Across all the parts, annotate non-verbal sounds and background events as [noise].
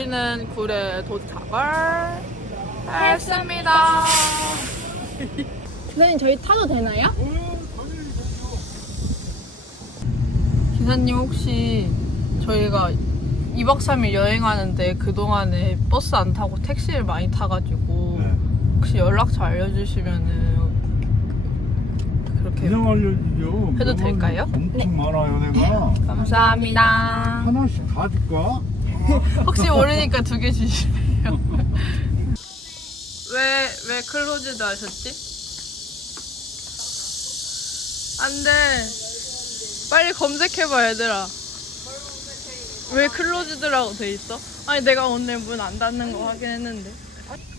저희는 굴에 도착을 했습니다. [laughs] 기사님 저희 타도 되나요? 기사님 혹시 저희가 2박 3일 여행하는데 그동안에 버스 안 타고 택시를 많이 타가지고 네. 혹시 연락처 알려주시면은 그렇게 그냥 알려주죠. 해도 뭐 될까요? 엄청 많아요, 내가. [laughs] 감사합니다. 하나씩 다 줄까? [laughs] 혹시 모르니까 두 개 주실래요? [laughs] 왜, 왜 클로즈드 하셨지? 안 돼. 빨리 검색해봐, 얘들아. 왜 클로즈드라고 돼 있어? 아니, 내가 오늘 문 안 닫는 거 확인했는데.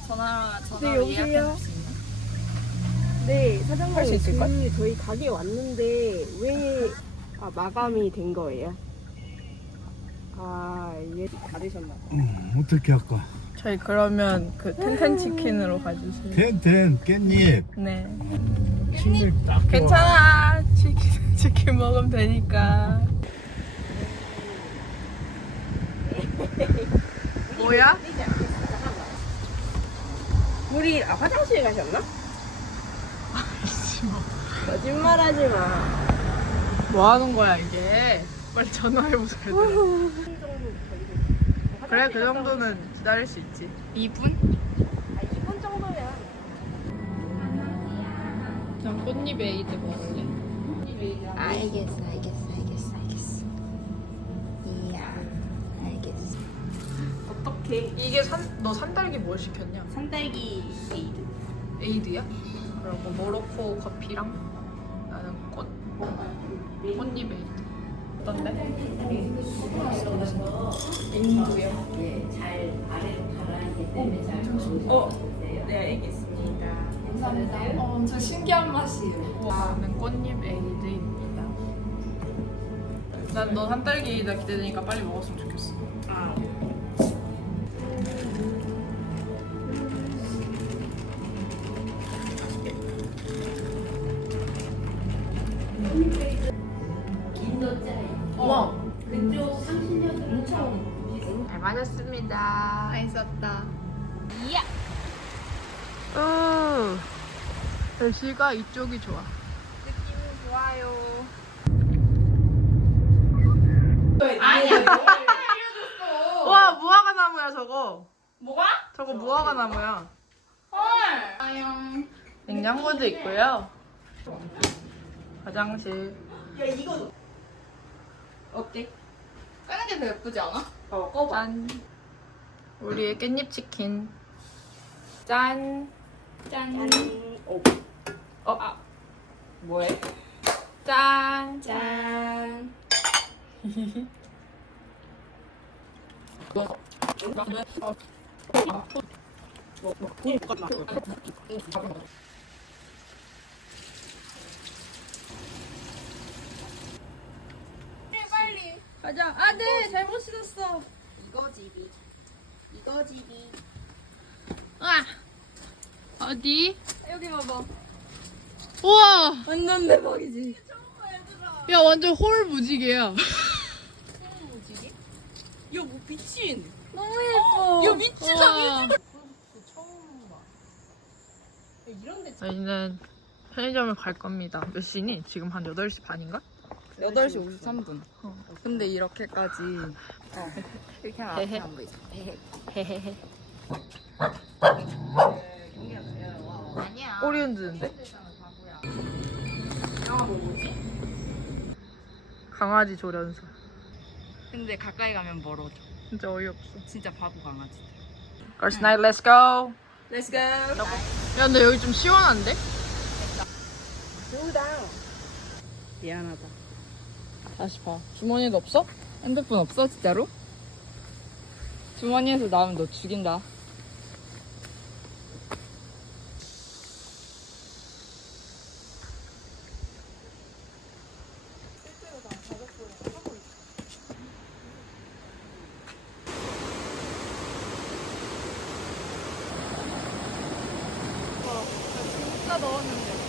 전화, 전화 네, 여보세요? 네, 사장님. 그 저희 가게 왔는데 왜 아, 마감이 된 거예요? 아, 예, 받으셨나 봐. 음, 어떻게 할까? 저희 그러면 그 텐텐 치킨으로 가주세요. 텐텐, 깻잎, 네. 침을 딱. 괜찮아. 치킨, [laughs] 치킨 먹으면 되니까. 뭐야? 우리 아, 화장실 가셨나? 거짓말 하지 마. 뭐 하는 거야, 이게? 빨리 전화해보자, 얘들아. [laughs] 그래, 그 정도는 기다릴 수 있지. 2분? 아, 2분 정도면. 난 꽃잎 에이드 먹을래. 알겠어, 알겠어, 알겠어, 알겠어. 이야, 알겠어. 어떻게? 이게 산, 너 산딸기 뭘 시켰냐? 산딸기 에이드. 에이드야? 그리고 모로코 커피랑 나는 꽃. 꽃잎 에이드. 어떤데? 인도요? 어, 저 신기한 맛이에요. 나는 꽃잎 에이드입니다. 난너 산딸기 에이드 기대되니까 빨리 먹었으면 좋겠어. 어 잘 마셨습니다. 맛있었다. 으, 날씨가 이쪽이 좋아. 느낌 좋아요. 와, 무화과 나무야 저거. 뭐가? 저거 무화과 나무야. 헐. 아영. 냉장고도 있고요. 화장실. 어때? 까는 게 더 예쁘지 않아? 짠. 우리의 깻잎 치킨. 짠. 짠. 어, 아. 뭐해? 짠. 짠. 가자. 아, 네. 잘못 씻었어. 이거지비. 이거지비. 아. 어디? 여기 봐봐. 우와. 완전 대박이지. 야, 완전 홀 무지개야. [laughs] 야, 뭐 미친. 너무 예뻐. 야, 미치다, 미치다. 저희는 편의점을 갈 겁니다. 몇 시니? 지금 한 8시 반인가? 8시 53분. 근데 이렇게까지. 어. 이렇게 하면 안 보이죠? 헤헤헤. 아니야. 꼬리 흔드는데? 강아지 조련사. 근데 가까이 가면 멀어져. 진짜 어이없어. 진짜 바보 강아지. Girls night, let's go. Let's go. 야, 근데 여기 좀 시원한데? 미안하다. 다시 봐. 주머니도 없어? 핸드폰 없어 진짜로? 주머니에서 나오면 너 죽인다. 진짜 넣었는데.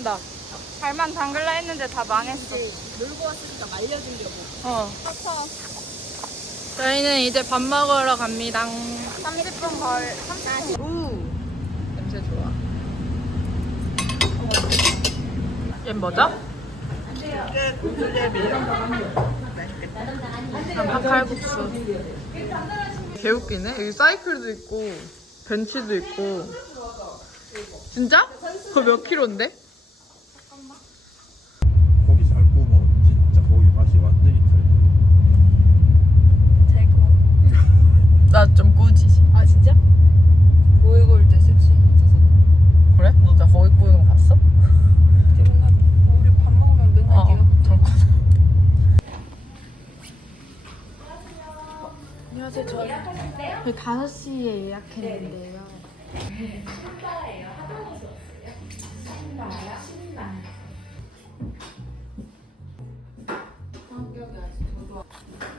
뜬다. 발만 담글라 했는데 다 망했어. 놀고 왔으니까 말려주려고. 어. 저희는 이제 밥 먹으러 갑니다. 30분 걸. 30분. 우 냄새 좋아. 얘 뭐죠? 닭칼국수. 개웃기네. 여기 사이클도 있고 벤치도 있고. 진짜? 그거 몇 킬로인데? 고기 잘 구우면 진짜 고기 맛이 완전히 틀려. 나 좀 꾸지지. 아 진짜? 고기 구울 때 섹시 못해서. 그래? 너 진짜 거기 구우는 거 봤어? 우리 밥 먹으면 맨날 어. 그렇구나. 안녕하세요. 저희 5시에 예약했는데요.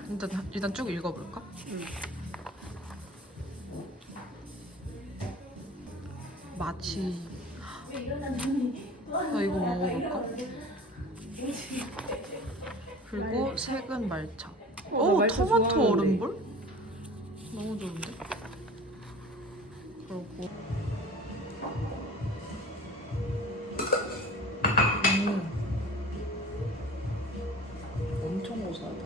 일단 일단 쭉 읽어볼까? 마치 나 이거 먹어볼까? 그리고 색은 말차. 오 말차 토마토 좋아하는데. 얼음볼? 너무 좋은데? 그리고 음. 엄청 고소하다.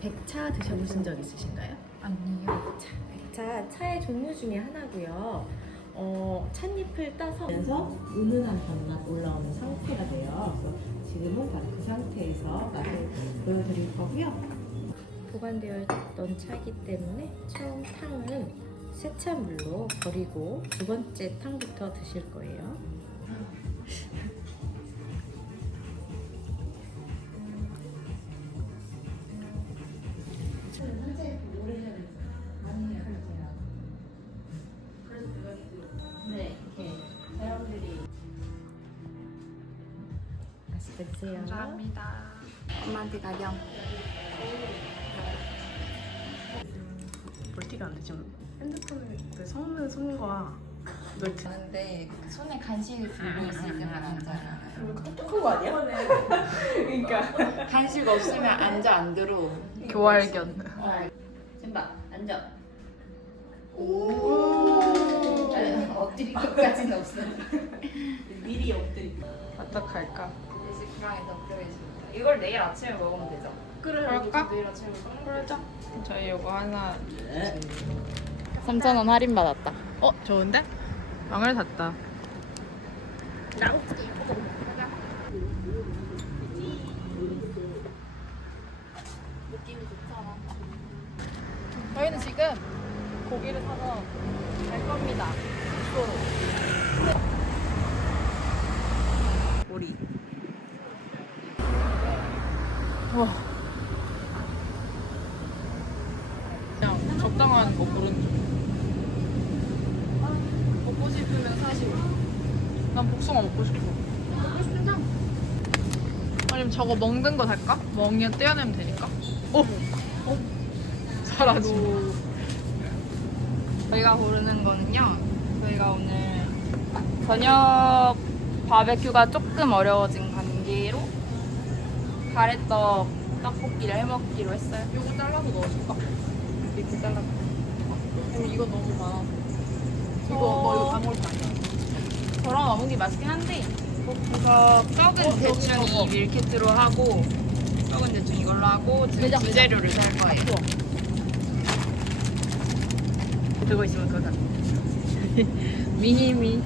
백차 드셔보신 적 있으신가요? 아니요. 백차 차의 종류 중에 하나고요. 어, 찻잎을 따서 면서 은은한 단맛 올라오는 상태가 돼요. 그래서 지금은 바로 그 상태에서 맛을 보여드릴 거고요. 보관되어 있던 차이기 때문에 처음 탕은 세차물로 버리고 두 번째 탕부터 드실 거예요. 맛있게 드세요. 감사합니다. 엄마한테 가렴. 볼티가 안 돼. 지금 핸드폰을 내 손을 손 거야. 너 지- 근데 손에 간식을 들고 있을 때만 앉아라. 똑똑한 거 아니야? 그러니까. 간식 없으면 앉아 안 들어. 교활견. 봐 앉아. 오. 엎드릴 것까지는 없어. 미리 엎드리. 어떡할까? 레시피랑에서 엎드려 있습니다. 이걸 내일 아침에 먹으면 되죠? 그럴까? 내일 아침에 먹으면 그러자. 저희 요거 하나. 3,000원 할인 받았다. 어 좋은데? 빵을 샀다. 저희는 지금 고기를 사서 갈 겁니다. 우리. 와. 그냥 적당한 거 고르는 중. 먹고 싶으면 사시고. 난 복숭아 먹고 싶어. 먹고 싶다. 아니면 저거 먹는 거 살까? 멍에 떼어내면 되니까. 어? 어? 사라지. 저희가 고르는 거는요. 저희가 오늘 저녁 바베큐가 조금 어려워진 관계로 가래떡 떡볶이를 해먹기로 했어요. 이거 잘라서 넣어줄까? 이렇게 잘라. 그럼 이거 너무 많아서. 이거 너 이거 다 먹을 거 아니야? 저랑 어묵이 맛있긴 한데 그래서 떡은 어, 대충 저거, 저거. 이 밀키트로 하고 떡은 대충 이걸로 하고 지금 매장, 주재료를 살 거예요. 그거 있으면 그거 [laughs] 미니미.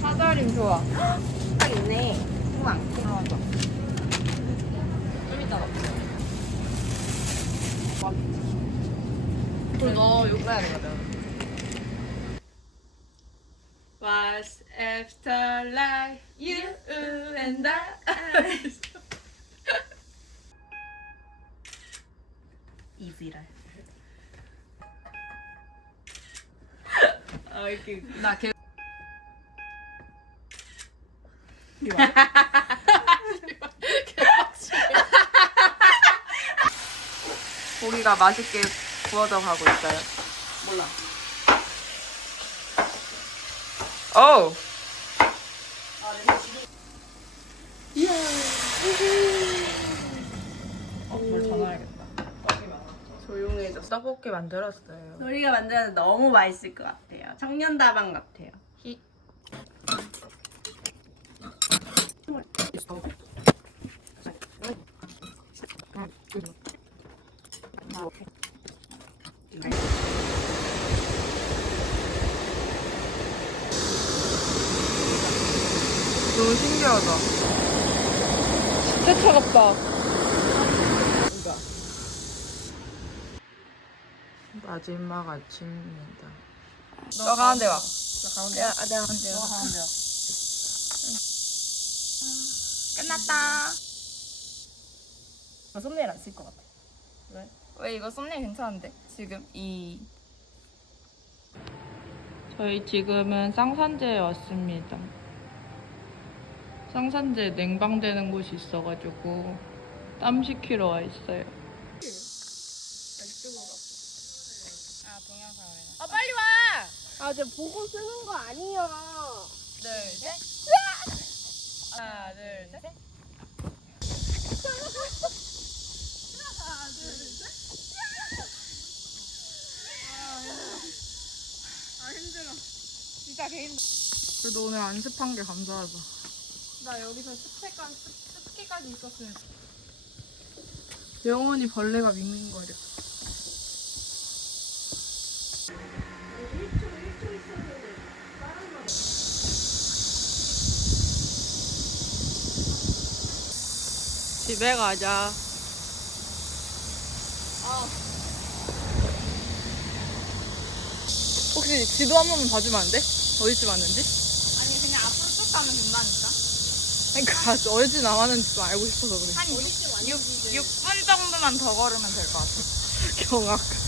사다림 좋아. [gasps] 딱 있네. 우와, 들어가자. 좀 이따 넣자. 그리고 너 이거 해야 되거든. What's after life, you and I? 이지랄. 아, 이렇게. 나 개. [laughs] 고기가 맛있게 구워져 가고 있어요. 몰라. 오! 아, 냄새 어, 뭘 전화해야겠다. 조용해져. 떡볶이 만들었어요. 우리가 만들었는데 너무 맛있을 것 같아요. 청년다방 같아요. 신기하다. 진짜 차갑다. 마지막 아침입니다. 너 가운데 와. 나 가운데. 야, 내가 가운데. 너 가운데 와. 끝났다. 나 썸네일 안 쓸 것 같아. 왜 이거 썸네일 괜찮은데? 지금 이 저희 지금은 쌍산제에 왔습니다. 쌍산제 냉방되는 곳이 있어가지고 땀 식히러 와 있어요. 아 동영상을 해. 아 빨리 와. 아, 저 보고 쓰는 거 아니에요. 둘 셋. 하나 둘 셋. 진짜 개인. 그래도 오늘 안 습한 게 감사하다. 나 여기서 습해까지 습, 습기까지 있었으면. 영원히 벌레가 거래. 집에 가자. 혹시 지도 한 번만 봐주면 안 돼? 어디쯤 왔는지? 아니 그냥 앞으로 쭉 가면 된다니까. 그러니까 어디쯤 나왔는지 좀 알고 싶어서 그래. 한 6, 6, 6분 정도만 더 걸으면 될 것 같아. 경악.